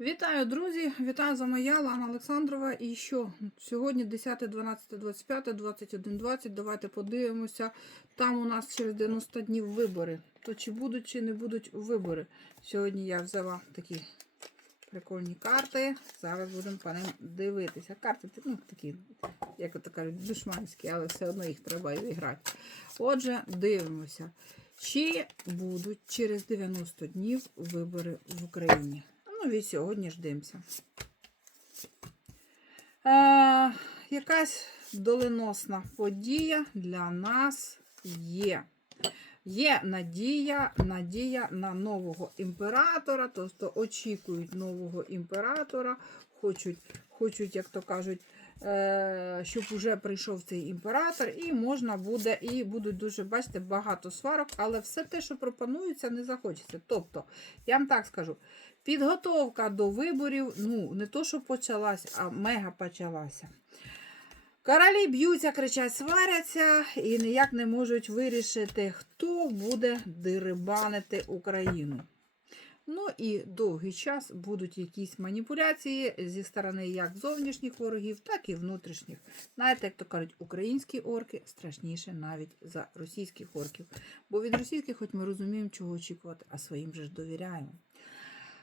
Вітаю, друзі! Вітаю з вами я, Лана Олександрова. І що? Сьогодні 10, 12, 25, 21, 20. Давайте подивимося. Там у нас через 90 днів вибори. То чи будуть, чи не будуть вибори. Сьогодні я взяла такі прикольні карти. Зараз будемо по ним дивитися. Карти ну, такі, як ото кажуть, душманські, але все одно їх треба і грати. Отже, дивимося. Чи будуть через 90 днів вибори в Україні? Ну, від сьогодні ж дивимося. Е, якась доленосна подія для нас є. Є надія, надія на нового імператора, тобто очікують нового імператора, хочуть, хочуть як то кажуть, щоб вже прийшов цей імператор, і можна буде, і будуть дуже, бачите, багато сварок, але все те, що пропонується, не захочеться. Тобто, я вам так скажу, підготовка до виборів, ну, не то, що почалася, а мега почалася. Королі б'ються, кричать, сваряться і ніяк не можуть вирішити, хто буде дерибанити Україну. Ну і довгий час будуть якісь маніпуляції зі сторони як зовнішніх ворогів, так і внутрішніх. Знаєте, як то кажуть, українські орки страшніше навіть за російських орків. Бо від російських, хоч ми розуміємо, чого очікувати, а своїм же ж довіряємо.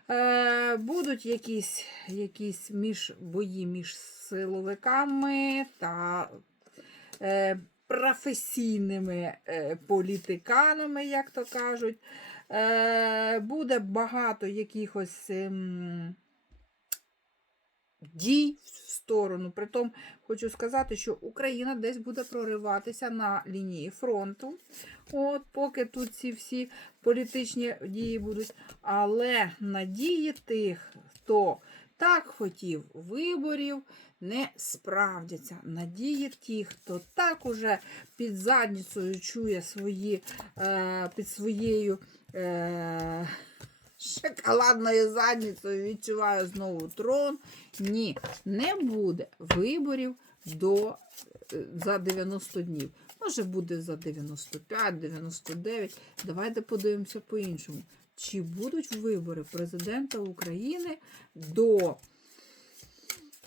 Е, будуть якісь, якісь між, бої між силовиками та е, професійними е, політиканами, як то кажуть. Е, буде багато якихось ем, дій в сторону. Притом хочу сказати, що Україна десь буде прориватися на лінії фронту. От, поки тут ці всі політичні дії будуть. Але надії тих, хто так хотів виборів, не справдяться. Надії ті, хто так уже під задницею чує свої, е, під своєю. Е, Шоколадною задницею відчуваю знову трон. Ні, не буде виборів до, е, за 90 днів. Може буде за 95, 99. Давайте подивимося по-іншому. Чи будуть вибори президента України до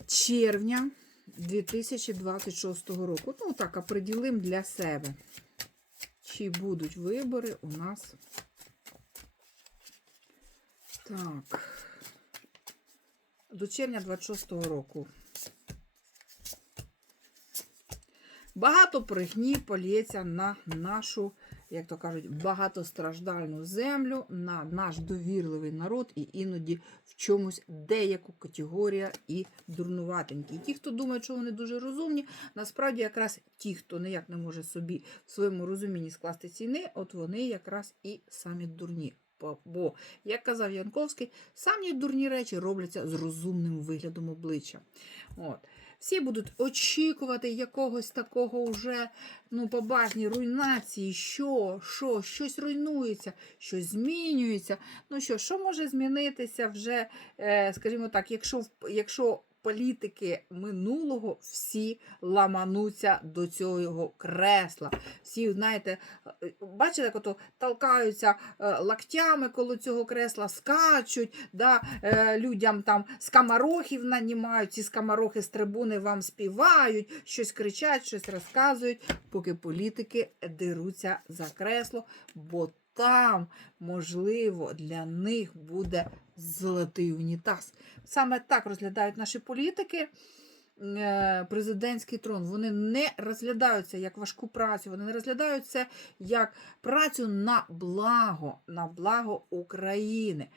червня 2026 року? Ну, так, оприділимо для себе. Чи будуть вибори у нас? Так. До червня 26-го року. Багато брехні полється на нашу, як то кажуть, багатостраждальну землю, на наш довірливий народ і іноді в чомусь деяку категорія і дурнуватенькі. І ті, хто думає, що вони дуже розумні, насправді якраз ті, хто ніяк не може собі в своєму розумінні скласти ціни, от вони якраз і самі дурні. Бо- як казав Янковський, самі дурні речі робляться з розумним виглядом обличчя. От. Всі будуть очікувати якогось такого вже ну, побажні руйнації, що, що, щось руйнується, щось змінюється. Ну що, що може змінитися вже, е, скажімо так, якщо, якщо політики минулого всі ламануться до цього кресла. Всі, знаєте, бачите, як толкаються е, локтями коло цього кресла, скачуть, да, е, людям там скамарохів нанімають, ці скамарохи з трибуни вам співають, щось кричать, щось розказують, поки політики деруться за кресло, бо там, можливо, для них буде золотий унітаз. Саме так розглядають наші політики. е, Президентський трон. Вони не розглядаються як важку працю, вони не розглядають це як працю на благо, на благо України.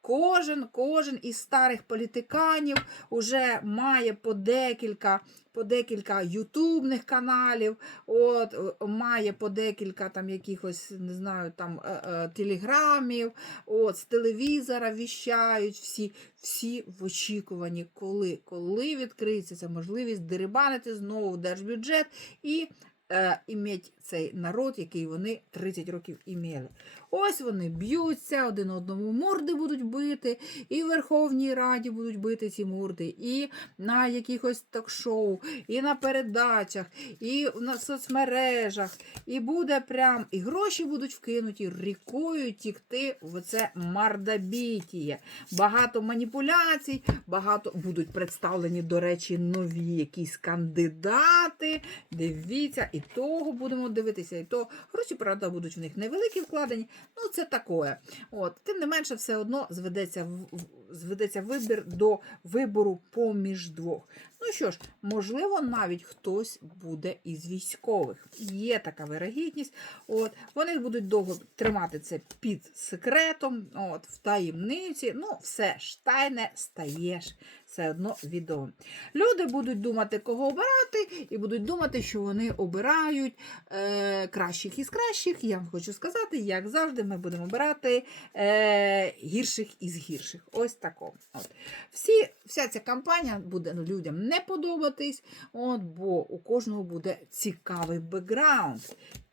Кожен, кожен із старих політиканів уже має по декілька, по декілька ютубних каналів, от, має по декілька там якихось, не знаю, там е, е, телеграмів, от, з телевізора віщають всі, всі в очікуванні, коли, коли відкриється ця можливість дерибанити знову держбюджет і е, іметь цей народ, який вони 30 років імели. Ось вони б'ються, один одному морди будуть бити, і в Верховній Раді будуть бити ці морди, і на якихось ток-шоу, і на передачах, і на соцмережах. І буде прям, і гроші будуть вкинуті рікою тікти в це мардабітіє. Багато маніпуляцій, багато будуть представлені, до речі, нові якісь кандидати. Дивіться, і того будемо дивитися, і то гроші, правда, будуть в них невеликі вкладені. Ну, це таке. От, тим не менше, все одно зведеться, в- в- зведеться вибір до вибору поміж двох. Ну що ж, можливо, навіть хтось буде із військових. Є така вирогідність. От, вони будуть довго тримати це під секретом, от, в таємниці. Ну, все ж тайне стаєш все одно відомо. Люди будуть думати, кого обирати, і будуть думати, що вони обирають е, кращих із кращих. Я вам хочу сказати, як завжди, ми будемо обирати е, гірших із гірших. Ось тако. От. Всі, вся ця кампанія буде ну, людям не подобатись, от, бо у кожного буде цікавий бекграунд.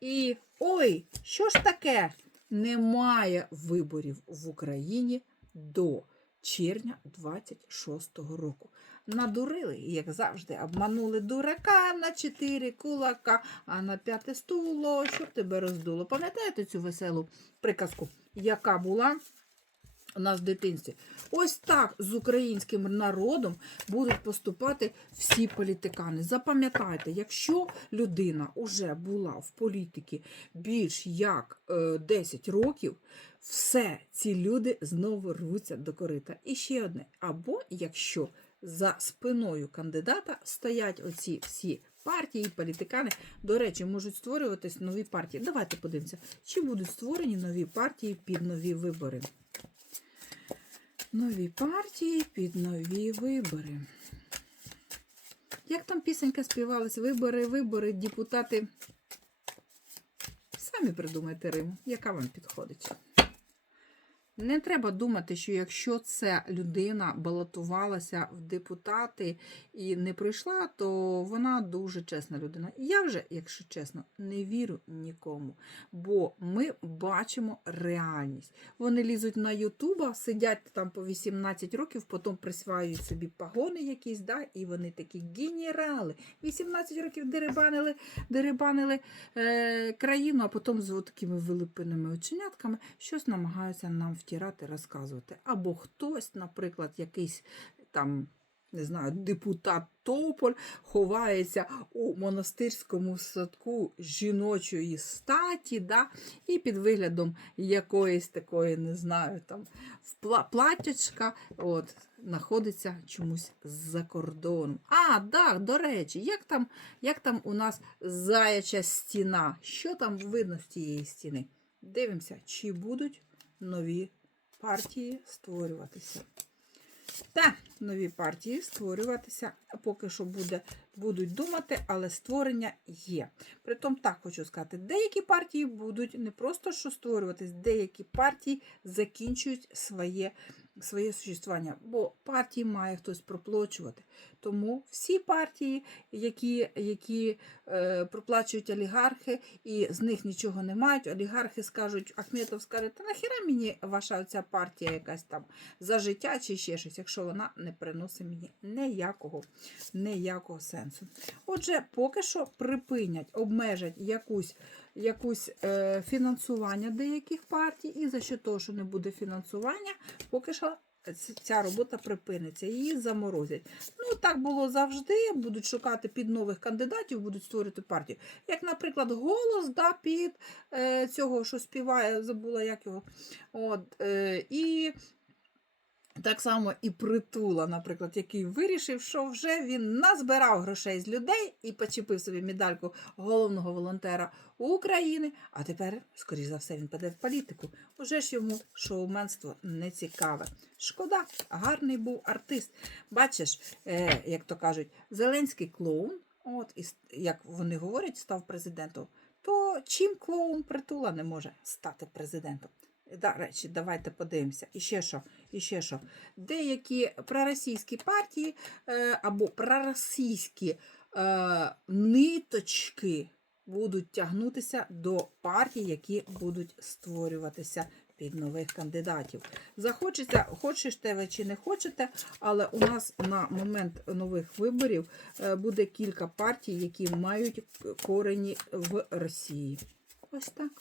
І ой, що ж таке? Немає виборів в Україні до червня 26-го року. Надурили, як завжди, обманули дурака на чотири кулака, а на п'яте стуло, щоб тебе роздуло. Пам'ятаєте цю веселу приказку, яка була у нас в дитинстві? Ось так з українським народом будуть поступати всі політикани. Запам'ятайте, якщо людина вже була в політиці більш як е, 10 років, все ці люди знову рвуться до корита. І ще одне. Або якщо за спиною кандидата стоять оці всі партії, політикани, до речі, можуть створюватись нові партії. Давайте подивимося, чи будуть створені нові партії під нові вибори. Нові партії під нові вибори. Як там пісенька співалась? Вибори, вибори, депутати. Самі придумайте Рим, яка вам підходить. Не треба думати, що якщо ця людина балотувалася в депутати і не пройшла, то вона дуже чесна людина. Я вже, якщо чесно, не вірю нікому, бо ми бачимо реальність. Вони лізуть на Ютуба, сидять там по 18 років, потім присваюють собі пагони якісь, да, і вони такі генерали. 18 років дерибанили, дерибанили е, країну, а потім з такими вилипеними оченятками щось намагаються нам втирати, розказувати. Або хтось, наприклад, якийсь там. Не знаю, депутат Тополь ховається у монастирському садку жіночої статі, да, і під виглядом якоїсь такої, не знаю, там платячка, от, знаходиться чомусь за кордоном. А, да, до речі, як там, як там у нас заяча стіна? Що там видно з тієї стіни? Дивимося, чи будуть нові партії створюватися. Та нові партії створюватися поки що буде, будуть думати, але створення є. Притом так хочу сказати, деякі партії будуть не просто що створюватись, деякі партії закінчують своє, своє существування, бо партії має хтось проплачувати. Тому всі партії, які, які е, проплачують олігархи, і з них нічого не мають, олігархи скажуть, Ахметов скаже, та нахіра мені ваша ця партія якась там за життя чи ще щось, якщо вона не приносить мені ніякого, ніякого сенсу. Отже, поки що припинять, обмежать якусь, якусь е, фінансування деяких партій, і за що того, що не буде фінансування, поки що ця робота припиниться, її заморозять. Ну, так було завжди. Будуть шукати під нових кандидатів, будуть створювати партію. Як, наприклад, голос да, під е, цього, що співає, забула як його. От, е, і так само і притула, наприклад, який вирішив, що вже він назбирав грошей з людей і почепив собі медальку головного волонтера України. А тепер, скоріш за все, він піде в політику. Уже ж йому шоуменство не цікаве. Шкода, гарний був артист. Бачиш, е, як то кажуть, Зеленський клоун, от і як вони говорять, став президентом. То чим клоун притула не може стати президентом? До речі, давайте подивимося. І ще що? І ще що? Деякі проросійські партії е, або проросійські е, ниточки будуть тягнутися до партій, які будуть створюватися під нових кандидатів. Захочеться, хочете ви чи не хочете, але у нас на момент нових виборів е, буде кілька партій, які мають корені в Росії. Ось так.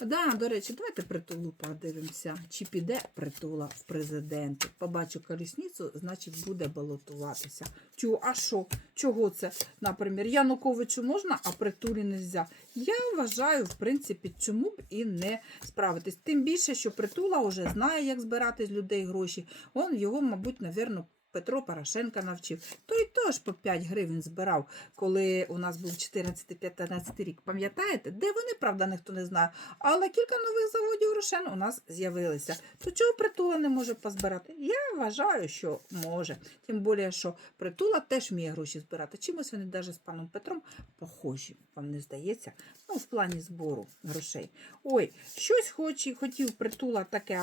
Да, до речі, давайте притулу подивимося, чи піде притула в президенти. Побачу колісницю, значить буде балотуватися. Чу, а що? Чого це? Наприклад, Януковичу можна, а притулі не можна. Я вважаю, в принципі, чому б і не справитись. Тим більше, що притула вже знає, як збирати з людей гроші. Он його, мабуть, навірно, Петро Порошенка навчив. Той теж по 5 гривень збирав, коли у нас був 14-15 рік. Пам'ятаєте? Де вони, правда, ніхто не знає. Але кілька нових заводів Рошен у нас з'явилися. То чого притула не може позбирати? Я вважаю, що може. Тим більше, що притула теж вміє гроші збирати. Чимось вони навіть з паном Петром похожі, вам не здається? Ну, в плані збору грошей. Ой, щось хоче, хотів притула таке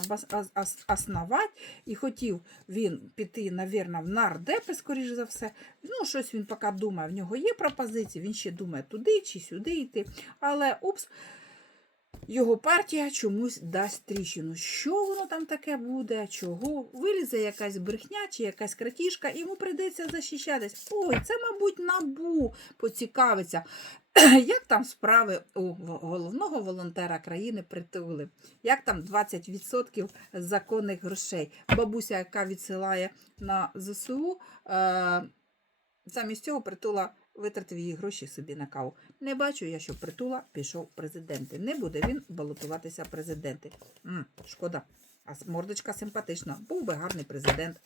основати, і хотів він піти, навірно, в нардепи, скоріш за все. Ну, щось він поки думає, в нього є пропозиції, він ще думає туди чи сюди йти. Але упс, його партія чомусь дасть тріщину. Що воно там таке буде? Чого? Вилізе якась брехня чи якась кратіжка, йому прийдеться захищатись. Ой, це, мабуть, набу поцікавиться. Як там справи у головного волонтера країни притули? Як там 20% законних грошей? Бабуся, яка відсилає на ЗСУ, е, замість цього притула витратив її гроші собі на каву. Не бачу я, що притула пішов президенти. Не буде він балотуватися президенти. М, шкода. А мордочка симпатична. Був би гарний президент.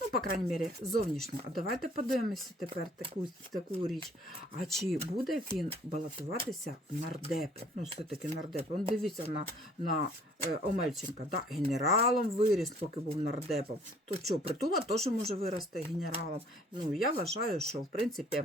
Ну, по крайній мірі, зовнішньо. А давайте подивимося тепер таку, таку річ. А чи буде він балотуватися в нардепи? Ну, все-таки нардепи. Он дивіться на, на е, Омельченка. Да? Генералом виріс, поки був нардепом. То що, притула теж може вирости генералом. Ну, я вважаю, що в принципі.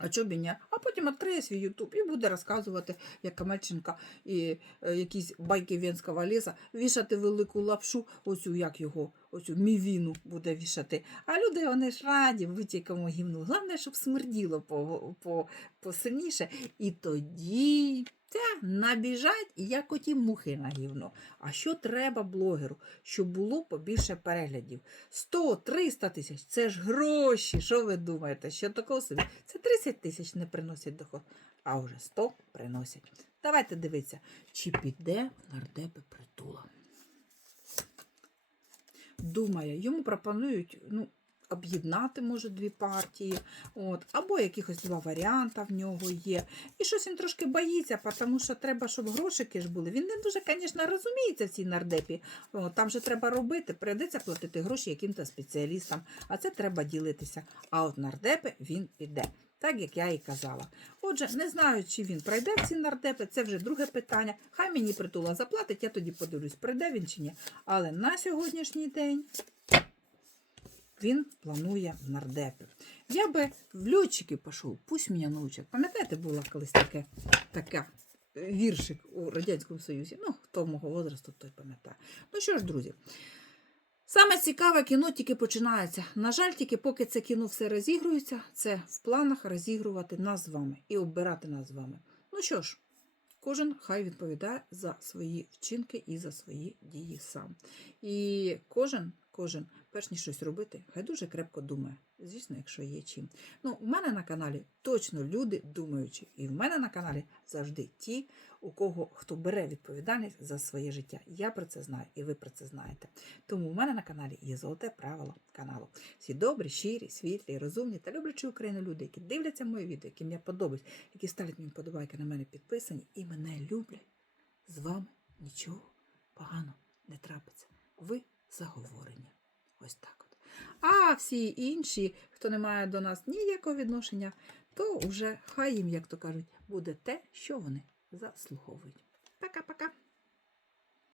А чому ні? А потім відкриє свій Ютуб і буде розказувати, як Камельченка і е, якісь байки Венського ліса, вішати велику лапшу, оцю, як його, оцю мівіну буде вішати. А люди вони ж раді будь-якому гімну. Головне, щоб смерділо по, по, посильніше. І тоді це набіжать, як оті мухи на гівно. А що треба блогеру? Щоб було побільше переглядів. 100-300 тисяч це ж гроші. Що ви думаєте? Що такого собі? Це 30 тисяч не приносять доход, а вже 100 приносять. Давайте дивитися, чи піде в нардепи притула. Думає, йому пропонують ну, об'єднати, може, дві партії, от, або якихось два варіанти в нього є. І щось він трошки боїться, тому що треба, щоб грошики ж були. Він не дуже, звісно, розуміється в цій нардепі. О, там же треба робити, прийдеться платити гроші яким-то спеціалістам, а це треба ділитися. А от нардепи він піде. Так як я і казала. Отже, не знаю, чи він пройде в ці нардепи, це вже друге питання. Хай мені притула заплатить, я тоді подивлюсь, пройде він чи ні. Але на сьогоднішній день він планує в нардепи. Я би в льотчики пішов, пусть мене научать. Пам'ятаєте, було колись таке, таке е, віршик у Радянському Союзі? Ну, хто мого возрасту, той пам'ятає. Ну що ж, друзі. Саме цікаве кіно тільки починається. На жаль, тільки поки це кіно все розігрується, це в планах розігрувати нас з вами і обирати нас з вами. Ну що ж, кожен хай відповідає за свої вчинки і за свої дії сам. І кожен, кожен, перш ніж щось робити, хай дуже крепко думає. Звісно, якщо є чим. Ну, у мене на каналі точно люди думаючі. І в мене на каналі завжди ті, у кого хто бере відповідальність за своє життя. Я про це знаю, і ви про це знаєте. Тому у мене на каналі є золоте правило каналу. Всі добрі, щирі, світлі, розумні та люблячі Україну люди, які дивляться мої відео, які мені подобають, які ставлять мені подобайки на мене підписані і мене люблять. З вами нічого поганого не трапиться. Ви заговорення. Ось так от. А всі інші, хто не має до нас ніякого відношення, то вже хай їм, як то кажуть, буде те, що вони заслуговують. Пока-пока.